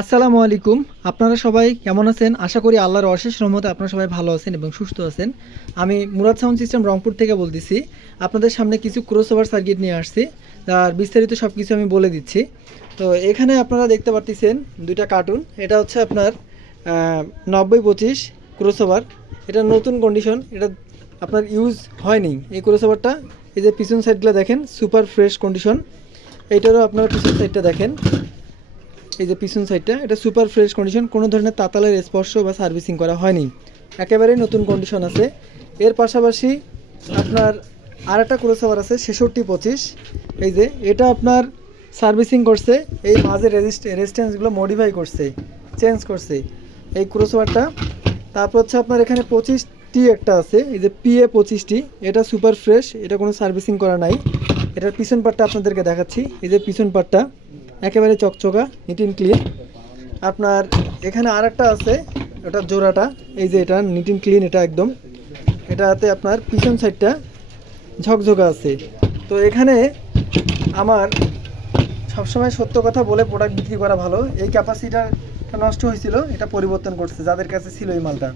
আসসালামু আলাইকুম। আপনারা সবাই কেমন আছেন? আশা করি আল্লাহর অশেষ রহমতে আপনারা সবাই ভালো আছেন এবং সুস্থ আছেন। আমি মুরাদ সাউন্ড সিস্টেম রংপুর থেকে বলতেছি। আপনাদের সামনে কিছু ক্রসওভার সার্কিট নিয়ে আসছি, আর বিস্তারিত সব কিছু আমি বলে দিচ্ছি। তো এখানে আপনারা দেখতে পারতেছেন দুইটা কার্টুন। এটা হচ্ছে আপনার 90-25 ক্রসওভার। এটা নতুন কন্ডিশন, এটা আপনার ইউজ হয়নি এই ক্রসওভারটা। এই যে পিছন সাইডগুলো দেখেন, সুপার ফ্রেশ কন্ডিশন। এইটারও আপনারা পিছন সাইডটা দেখেন, এই যে পিছন সাইডটা, এটা সুপার ফ্রেশ কন্ডিশন, কোনো ধরনের তাতালের স্পর্শ বা সার্ভিসিং করা হয়নি, একেবারেই নতুন কন্ডিশন আছে। এর পাশাপাশি আপনার আরেকটা ক্রসওভার আছে 66-25। এই যে এটা আপনার সার্ভিসিং করছে, এই মাঝে রেজিস্ট্যান্সগুলো মডিফাই করছে, চেঞ্জ করছে এই ক্রসওভারটা। তারপর হচ্ছে আপনার এখানে 25টি একটা আছে, এই যে PA 25টি, এটা সুপার ফ্রেশ, এটা কোনো সার্ভিসিং করা নাই। এটার পিছন পার্টটা আপনাদেরকে দেখাচ্ছি, এই যে পিছন পার্টটা একেবারে চকচকা, নিট অ্যান্ড ক্লিন। আপনার এখানে আরেকটা আছে, ওটা জোড়াটা, এই যে এটা নিট অ্যান্ড ক্লিন, এটা একদম, এটাতে আপনার পিছন সাইডটা ঝকঝকা আছে। তো এখানে আমার সবসময় সত্য কথা বলে প্রোডাক্ট বিক্রি করা ভালো। এই ক্যাপাসিটার নষ্ট হয়েছিল, এটা পরিবর্তন করছে যাদের কাছে ছিল এই মালটা।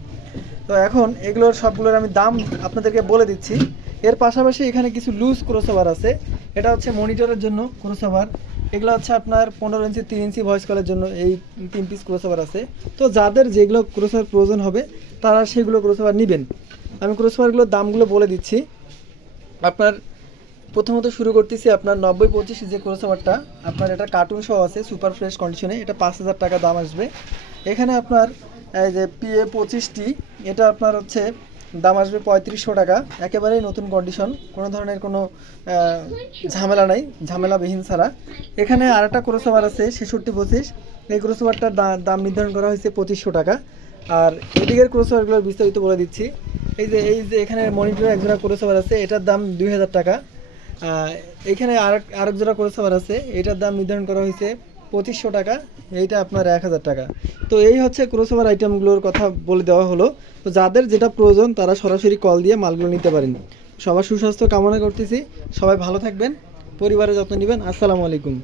তো এখন এগুলোর সবগুলোর আমি দাম আপনাদেরকে বলে দিচ্ছি। এর পাশাপাশি এখানে কিছু লুজ ক্রসওভার আছে, এটা হচ্ছে মনিটরের জন্য ক্রসওভার। এগুলো হচ্ছে আপনার 15 ইঞ্চি 3 ইঞ্চি ভয়েস কলের জন্য এই 3 পিস ক্রসওভার আছে। তো যাদের যেগুলো ক্রসওভার প্রয়োজন হবে তারা সেগুলো ক্রসওভার নেবেন। আমি ক্রসওভারগুলোর দামগুলো বলে দিচ্ছি। আপনার প্রথমত শুরু করতেছি আপনার 90-25 যে ক্রসওভারটা, আপনার এটা কার্টুন সহ আছে, সুপার ফ্রেশ কন্ডিশনে, এটা 5,000 টাকা দাম আসবে। এখানে আপনার এই যে PA 25টি, এটা আপনার হচ্ছে দাম আসবে 3500 টাকা, একেবারেই নতুন কন্ডিশন, কোনো ধরনের কোনো ঝামেলা নাই, ঝামেলাবিহীন ছাড়া। এখানে আরেকটা ক্রসওভার আছে 66-25, এই ক্রসওভারটার দাম নির্ধারণ করা হয়েছে 2500 টাকা। আর এদিকের ক্রসওভারগুলোর বিস্তারিত বলে দিচ্ছি। এই যে এখানে মনিটরে একজোড়া ক্রসওভার আছে, এটার দাম 2000 টাকা। এখানে আরেক জোড়া ক্রসওভার আছে, এটার দাম নির্ধারণ করা হয়েছে 2500 টাকা, এইটা আপনার 1000 টাকা। তো এই হচ্ছে ক্রসওভার আইটেমগুলোর কথা বলে দেওয়া হলো। তো যাদের যেটা প্রয়োজন তারা সরাসরি কল দিয়ে মালগুলো নিতে পারেন। সবার সুস্বাস্থ্য কামনা করতেছি, সবাই ভালো থাকবেন, পরিবারের যত্ন নেবেন। আসসালামু আলাইকুম।